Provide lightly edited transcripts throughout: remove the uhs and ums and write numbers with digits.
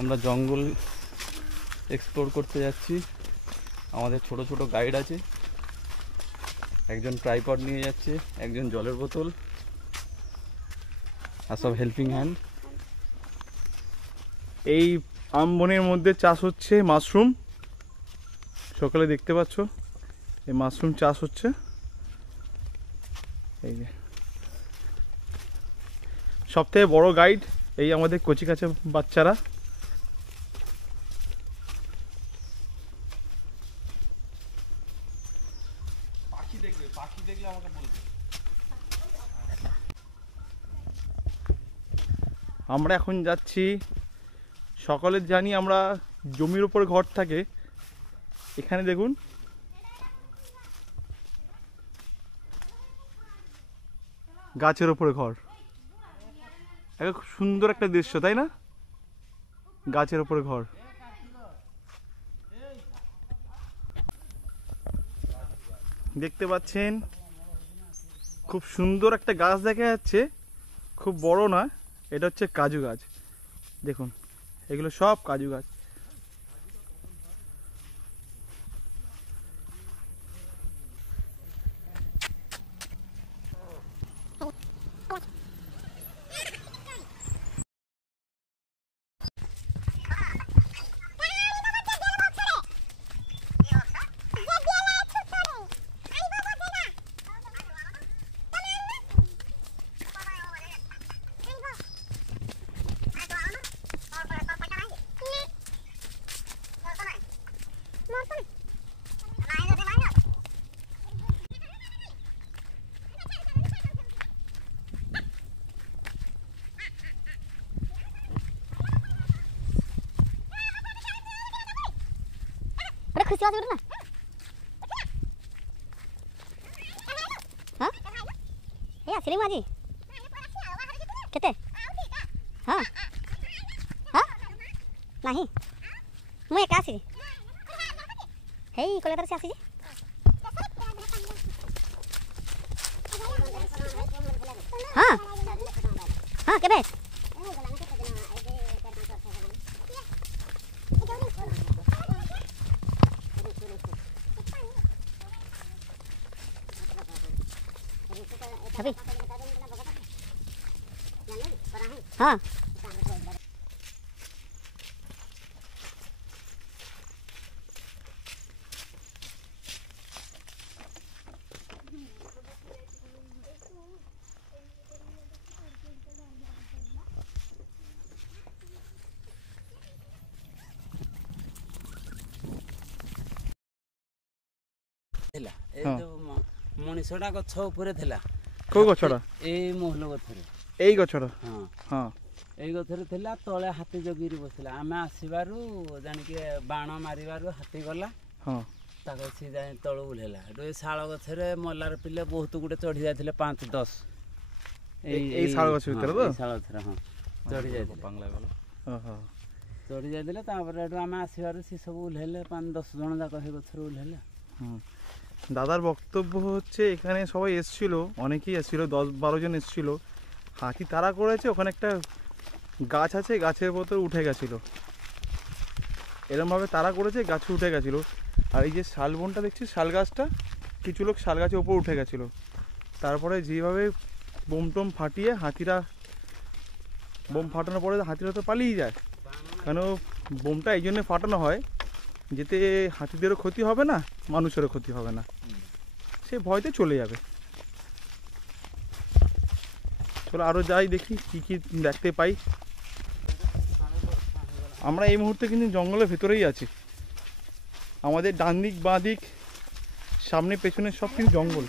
আমরা জঙ্গল এক্সপ্লোর করতে যাচ্ছি। আমাদের ছোট ছোট গাইড আছে, একজন ট্রাইপড নিয়ে যাচ্ছে, একজন জলের বোতল আর সব হেল্পিং হ্যান্ড। এই আমবনের মধ্যে চাষ হচ্ছে মাশরুম, সকালে দেখতে পাচ্ছ এই মাশরুম চাষ হচ্ছে। এই যে সবথেকে বড় গাইড এই আমাদের কচিকাঁচা বাচ্চারা। পাখি দেখলে আমাকে বলবে। আমরা এখন যাচ্ছি, সকালে জানি আমরা জমির উপরে ঘর থাকে, এখানে দেখুন গাছের উপরে ঘর। একটা খুব সুন্দর একটা দৃশ্য, তাই না? গাছের উপরে ঘর। দেখতে পাচ্ছেন খুব সুন্দর একটা গাছ দেখা যাচ্ছে, খুব বড় না, এটা হচ্ছে কাজু গাছ। দেখুন এগুলো সব কাজু গাছ। खुशी आवाज ना हाँ ये आसली माजी केते हाँ हाँ नहीं मुझे क्या आसी हे कोलेटर से आसी हाँ हाँ केबे अभी हाँ ମଣିଷଟା ଗଛ ଉପରେ ଥିଲା। କୋଉ ଗଛଟା? ଏଇ ମହୁଲ ଗଛରେ। ଏଇ ଗଛଟା? ହଁ ହଁ ଏଇ ଗଛରେ ଥିଲା, ତଳେ ହାତୀ ଜଗିରି ବସିଲା। ଆମେ ଆସିବାରୁ ଜାଣିକି ବାଣ ମାରିବାରୁ ହାତୀ ଗଲା। ହଁ ତାକୁ ସେ ଯାଇ ତଳୁ ଓହ୍ଲେଇଲା। ଏଠୁ ଏ ଶାଳ ଗଛରେ ମଲାର ପିଲେ ବହୁତ ଗୁଟେ ଚଢି ଯାଇଥିଲେ, 5-10। ଏଇ ଶାଳ ଗଛ ଭିତରେ ତ? ଶାଳ ଗଛରେ ହଁ ଚଢି ଯାଇଥିଲେ। ବାংলা গলা ଓହୋ ଚଢି ଯାଇଥିଲେ। ତାପରେ ଏଠୁ ଆମେ ଆସିବାରୁ ସେ ସବୁ ଓହ୍ଲେଇଲେ, 5-10 ଜଣ যাক এই গছরে ওহ্লেইলে। দাদার বক্তব্য হচ্ছে এখানে সবাই এসেছিল, অনেকেই এসেছিল, 10-12 জন এসেছিল। হাতি তাড়া করেছে, ওখানে একটা গাছ আছে, গাছের ভেতর উঠে গেছিলো, এরমভাবে তাড়া করেছে, গাছে উঠে গেছিলো। আর এই যে শালবনটা দেখছি, শাল গাছটা, কিছু লোক শাল গাছের ওপর উঠে গেছিলো। তারপরে যেভাবে বোম টোম ফাটিয়ে হাতিরা, বোম ফাটানোর পরে হাতিরা তো পালিয়ে যায়, কেন বোমটা এই জন্য ফাটানো হয় যেতে হাতিদেরও ক্ষতি হবে না, মানুষেরও ক্ষতি হবে না, সে ভয়তে চলে যাবে। চলো আরও যাই, দেখি কি কি দেখতে পাই। আমরা এই মুহূর্তে কিন্তু জঙ্গলের ভেতরেই আছি। আমাদের ডান দিক বাঁ দিক সামনে পেছনে সব কিছু জঙ্গল।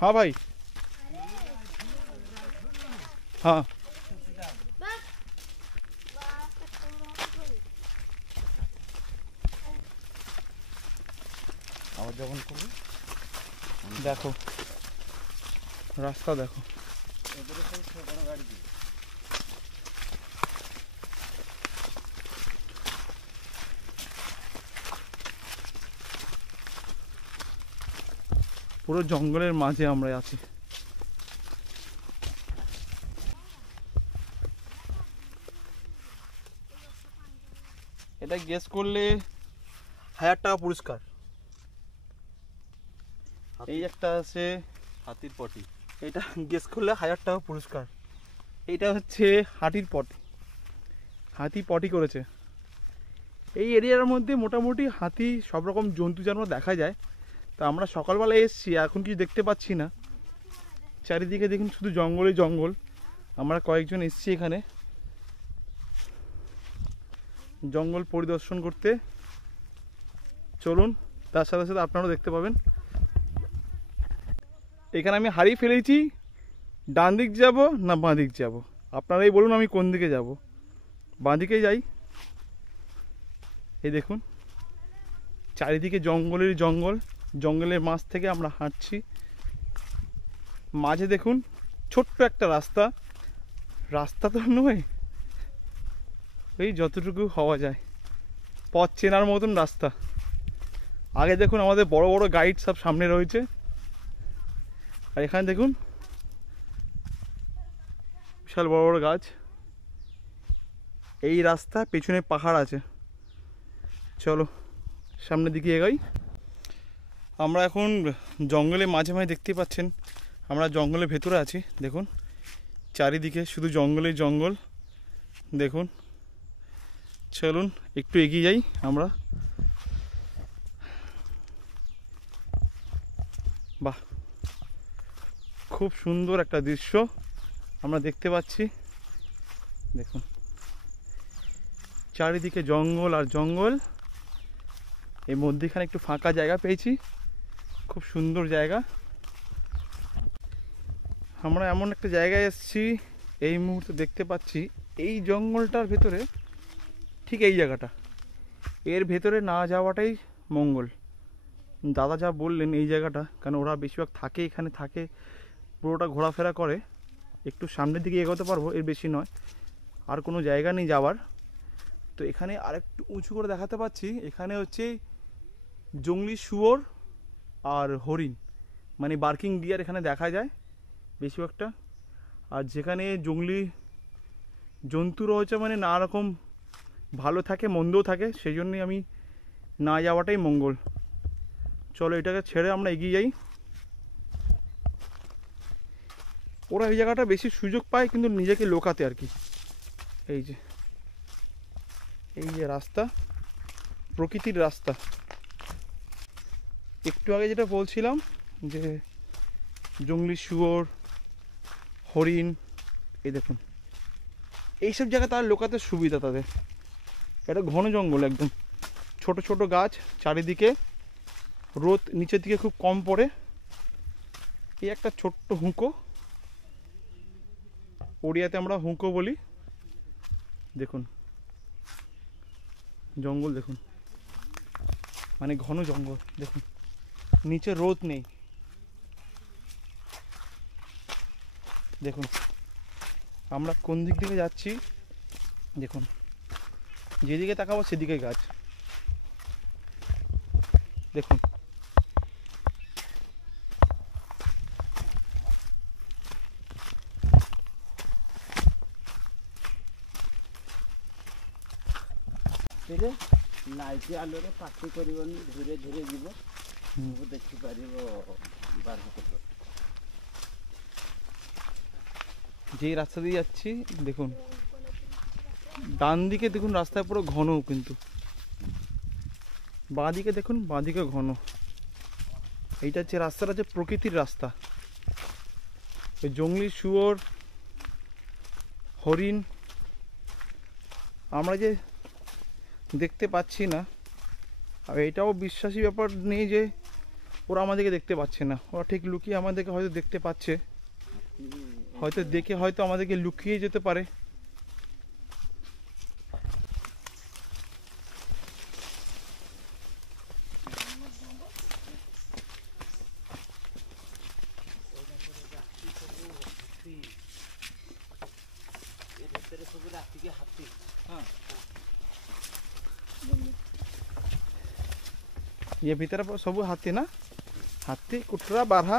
हाँ भाई, हाँ আবার যখন করবো দেখো রাস্তা দেখো। পুরো জঙ্গলের মাঝে আমরা আছি। এটা গেস করলে 1000 টাকা পুরস্কার। এই একটা আছে হাতির পটি। এটা গেস করলে 1000 টাকা পুরস্কার। এইটা হচ্ছে হাতির পটি, হাতি পটি করেছে। এই এরিয়ার মধ্যে মোটামুটি হাতি সব রকম জন্তু জানোয়ার দেখা যায়। তো আমরা সকালবেলায় এসেছি, এখন কিছু দেখতে পাচ্ছি না। চারিদিকে দেখুন শুধু জঙ্গলে জঙ্গল। আমরা কয়েকজন এসেছি এখানে জঙ্গল পরিদর্শন করতে। চলুন, তার সাথে সাথে আপনারাও দেখতে পাবেন। এখানে আমি হারিয়ে ফেলেছি, ডান দিক যাব না বাঁ দিক যাব। আপনারাই বলুন আমি কোন দিকে যাব। বাঁ দিকে যাই। এই দেখুন চারিদিকে জঙ্গলের জঙ্গল, জঙ্গলের মাঝ থেকে আমরা হাঁটছি। মাঝে দেখুন ছোট্ট একটা রাস্তা, রাস্তা তো নয়, এই যতটুকু হওয়া যায় পথ চেনার মতন রাস্তা। আগে দেখুন আমাদের বড় বড় গাইড সব সামনে রয়েছে, আর এখানে দেখুন বিশাল বড় বড় গাছ। এই রাস্তা, পেছনে পাহাড় আছে। চলো সামনের দিকে এগাই। আমরা এখন জঙ্গলের মাঝে মাঝে দেখতে পাচ্ছেন আমরা জঙ্গলের ভেতরে আছি। দেখুন চারিদিকে শুধু জঙ্গলের জঙ্গল। দেখুন চলুন একটু এগিয়ে যাই আমরা। বাহ, খুব সুন্দর একটা দৃশ্য আমরা দেখতে পাচ্ছি। দেখুন চারিদিকে জঙ্গল আর জঙ্গল, এর মধ্যেখানে একটু ফাঁকা জায়গা পেয়েছি, খুব সুন্দর জায়গা। আমরা এমন একটা জায়গায় এসেছি এই মুহূর্তে দেখতে পাচ্ছি এই জঙ্গলটার ভেতরে, ঠিক এই জায়গাটা, এর ভেতরে না যাওয়াটাই মঙ্গল। দাদা যা বললেন এই জায়গাটা, কারণ ওরা বেশিরভাগ থাকে এখানে, থাকে পুরোটা ঘোরাফেরা করে। একটু সামনের দিকে এগোতে পারবো, এর বেশি নয়, আর কোনো জায়গা নেই যাওয়ার। তো এখানে আরেকটু উঁচু করে দেখাতে পাচ্ছি, এখানে হচ্ছে জংলি শুয়োর আর হরিণ, মানে বার্কিং ডিয়ার এখানে দেখা যায় বেশিরভাগটা। আর যেখানে জংলি জন্তু রয়েছে, মানে নানা রকম ভালো থাকে মন্দও থাকে, সেই জন্যই আমি না যাওয়াটাই মঙ্গল। চলো এটাকে ছেড়ে আমরা এগিয়ে যাই। ওরা এই জায়গাটা বেশি সুযোগ পায় কিন্তু নিজেকে লোকাতে আর কি। এই যে এই যে রাস্তা, প্রকৃতির রাস্তা। একটু আগে যেটা বলছিলাম যে জংলি শুয়োর, হরিণ, এই দেখুন এইসব জায়গা তার লোকাতে সুবিধা তাদের। এটা ঘন জঙ্গল একদম, ছোট ছোট গাছ চারিদিকে, রোদ নিচের দিকে খুব কম পড়ে। এই একটা ছোট্ট হুঁকো, ওড়িয়াতে আমরা হুঁকো বলি। দেখুন জঙ্গল দেখুন, মানে ঘন জঙ্গল। দেখুন নিচে রোদ নেই। দেখুন আমরা কোন দিক থেকে যাচ্ছি, দেখুন যেদিকে তাকাবো সেদিকে গাছ। দেখুন ସେରେ ଲାଇଟ୍ ଆଲୁଅରେ ପାଟି କରିବନି, ଧୀରେ ଧୀରେ ଯିବ, ସବୁ ଦେଖିପାରିବ ବାରହାତ। যেই রাস্তা দিয়ে যাচ্ছি দেখুন ডান দিকে দেখুন রাস্তায় পুরো ঘন, কিন্তু বাঁ দিকে দেখুন, বাঁ দিকে ঘন। এইটা হচ্ছে রাস্তাটা, হচ্ছে প্রকৃতির রাস্তা। ওই জংলি শুয়োর, হরিণ আমরা যে দেখতে পাচ্ছি না। আর এটাও বিশ্বাসী ব্যাপার নেই যে ওরা আমাদেরকে দেখতে পাচ্ছে না, ওরা ঠিক লুকিয়ে আমাদেরকে হয়তো দেখতে পাচ্ছে, হয়তো দেখে হয়তো আমাদেরকে লুকিয়ে যেতে পারে। ସବୁ ରାତିକି ହାତୀ ये भीतर सब हाथी ना, हाथी कुटरा बारहा